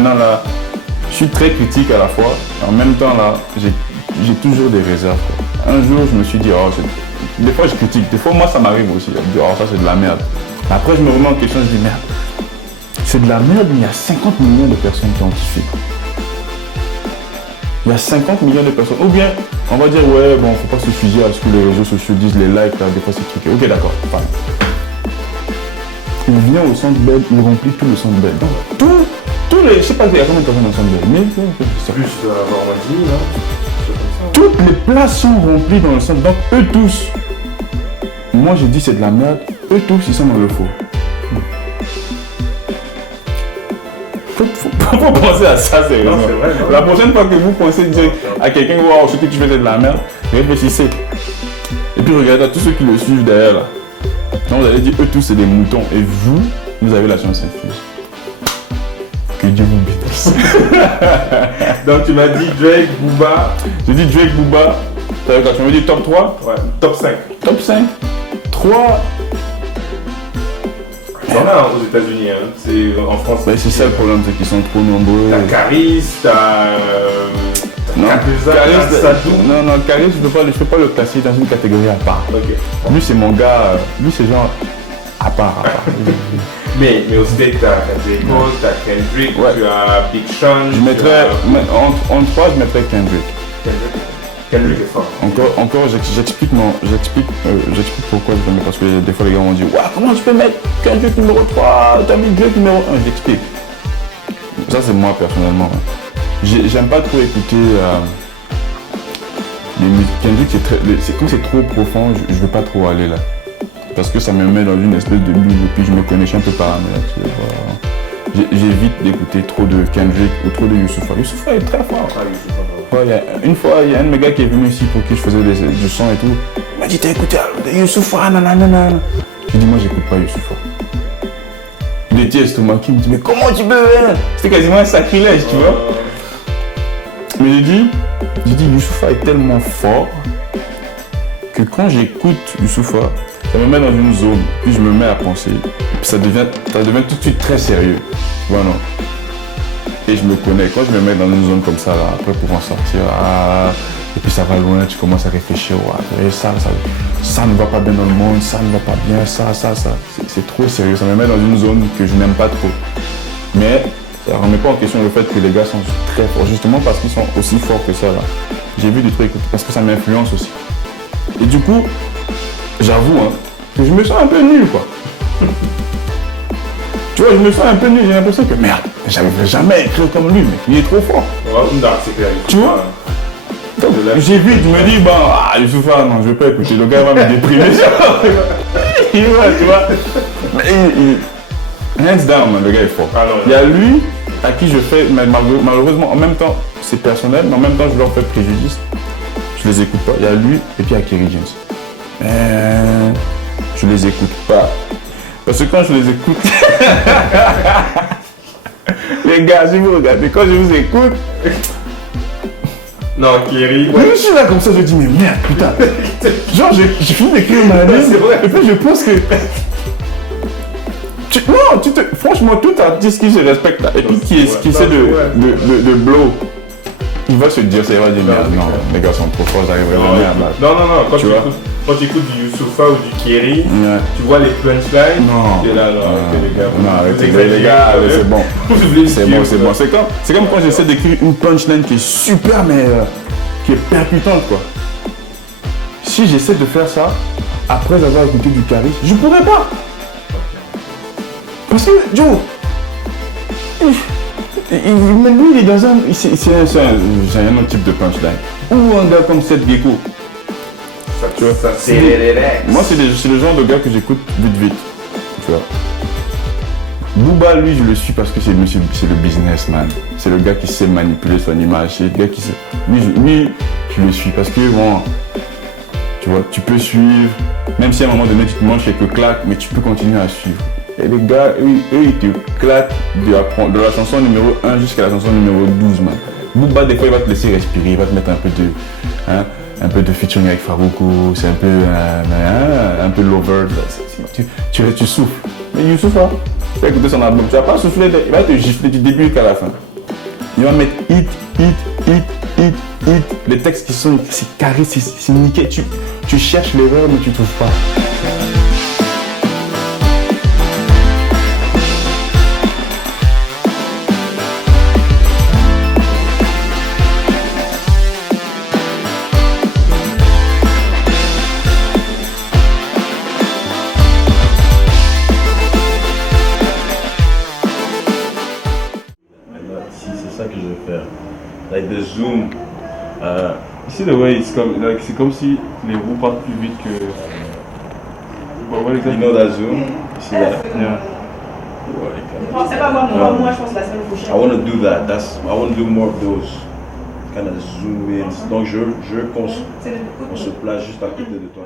maintenant là, je suis très critique à la fois. En même temps là, j'ai toujours des réserves. Quoi. Un jour, je me suis dit, des fois je critique, des fois moi ça m'arrive aussi. Je me dis, ça c'est de la merde. Après, je me remets en question, je dis, merde, c'est de la merde, mais il y a 50 millions de personnes qui ont kiffé. Il y a 50 millions de personnes. Ou bien, on va dire, ouais, bon, faut pas se figer à ce que les réseaux sociaux disent, les likes, là, des fois c'est truqué. Ok, d'accord, fine. Il vient au centre Bell, il remplit tout le centre Bell. Donc, tous les, je sais pas, il y a combien de personnes dans le centre Bell, mais plus Normandie, là. Toutes les places sont remplies dans le centre. Donc, eux tous, moi j'ai dit c'est de la merde, eux tous, ils sont dans le faux. Faut penser à ça, sérieusement. La prochaine fois que vous pensez dire à quelqu'un, wow, ce que tu fais c'est de la merde, réfléchissez. Et puis regardez à tous ceux qui le suivent derrière là. Donc vous allez dire, eux tous c'est des moutons. Et vous avez la chance infuse. Que Dieu vous bénisse. Donc tu m'as dit Drake, Booba. J'ai dit Drake, Booba. Tu m'as dit top 3? Ouais, top 5. Top 5 3. Il y en a aux États-Unis, hein. C'est en France. Ben, c'est ça le problème, c'est qu'ils sont trop nombreux. T'as Caris, t'as. Non, Caris, je peux pas le classer dans une catégorie à part. Okay. Lui, c'est mon gars, lui, c'est genre à part. mais au States, t'as J. Cole, t'as Kendrick, ouais. Tu as Big Sean. Je mettrais, en 3, je mettrais Kendrick. Kendrick est fort. Encore, j'explique pourquoi je le mets, parce que des fois les gars vont dire, ouais, comment je peux mettre Kendrick numéro 3, t'as mis Drake numéro 1, j'explique. Ça c'est moi personnellement. J'aime pas trop écouter les musiques. Kendrick, comme c'est trop profond, je veux pas trop aller là. Parce que ça me met dans une espèce de bulle et puis je me connais, je suis un peu paranoïaque. J'évite d'écouter trop de Kendrick ou trop de Youssoupha. Youssoupha est très fort. Une fois, il y a un de mes gars qui est venu ici pour qui je faisais du son et tout. Il m'a dit, t'as écouté Youssoupha, nanana. J'ai dit, moi, j'écoute pas Youssoupha. Il était estomaqué, il me dit, mais comment tu peux hein? C'était quasiment un sacrilège, tu vois. Mais j'ai dit, Youssoupha est tellement fort que quand j'écoute Youssoupha, ça me met dans une zone, puis je me mets à penser, et puis ça devient tout de suite très sérieux. Voilà. Et je me connais, quand je me mets dans une zone comme ça, là, après pour en sortir, et puis ça va loin, tu commences à réfléchir, ouais, ça ne va pas bien dans le monde, ça ne va pas bien, ça. C'est trop sérieux, ça me met dans une zone que je n'aime pas trop. Mais ça ne remet pas en question le fait que les gars sont très forts, justement parce qu'ils sont aussi forts que ça. Là. J'ai vu des trucs, parce que ça m'influence aussi. Et du coup, j'avoue que je me sens un peu nul, quoi. Tu vois, je me sens un peu nul, j'ai l'impression que merde, j'arriverai jamais à écrire comme lui, mais il est trop fort. Ouais, c'est clair. Tu vois? Donc, j'évite, je me dis, Youssoupha, non, je vais pas écouter, le gars va me déprimer. Tu vois? Hands down, man, le gars est fort. Il y a lui à qui je fais, mais malheureusement, en même temps, c'est personnel, mais en même temps, je leur fais préjudice. Je les écoute pas. Il y a lui et puis il y a Kerry James. Je les écoute pas. Parce que quand je les écoute, les gars, si vous regardez, quand je vous écoute, non, Kerry. Ouais. Je suis là comme ça, je dis, mais merde, putain. Genre, j'ai fini d'écrire ma liste, et puis je pense que. Franchement, tout artiste qui se respecte là, et puis qui essaie de blow, il va se dire, ça va dire, merde, non, les gars sont trop forts, j'arriverai jamais à battre. Non, quand tu écoutes du Youssoupha ou du Kerry, tu vois les punchlines, tu es là, arrêtez les gars, c'est bon. C'est comme quand j'essaie d'écrire une punchline qui est super, mais qui est percutante, quoi. Si j'essaie de faire ça, après avoir écouté du Kerry, je pourrais pas. Parce que, Joe, lui, il est dans un... C'est un autre type de punchline. Ou un gars comme Seth Gecko. Tu vois, moi, c'est le genre de gars que j'écoute vite. Tu vois. Booba, lui, je le suis parce que c'est le businessman. C'est le gars qui sait manipuler son image. C'est le gars qui sait... Lui, je le suis parce que, bon... Tu vois, tu peux suivre. Même si à un moment donné, tu te manges quelques claques, mais tu peux continuer à suivre. Et les gars, eux, ils te claquent de la chanson numéro 1 jusqu'à la chanson numéro 12, man. Booba, des fois, il va te laisser respirer, il va te mettre un peu de featuring avec Farruko, c'est un peu lover. Tu souffles. Mais Youssoupha, tu vas écouter son album, tu vas pas souffler, il va te gifler du début jusqu'à la fin. Il va mettre hit. Les textes qui sont, c'est carré, c'est nickel. Tu cherches l'erreur, mais tu trouves pas. C'est ça que je veux faire. Like the zoom. You see the way c'est comme si les roues partent plus vite que. But what exactly? You know that zoom? You see that? Yeah. C'est pas moi, je pense la semaine prochaine. I want to do that. I want to do more of those kind of zoom in. Donc je qu'on se place juste à côté de toi.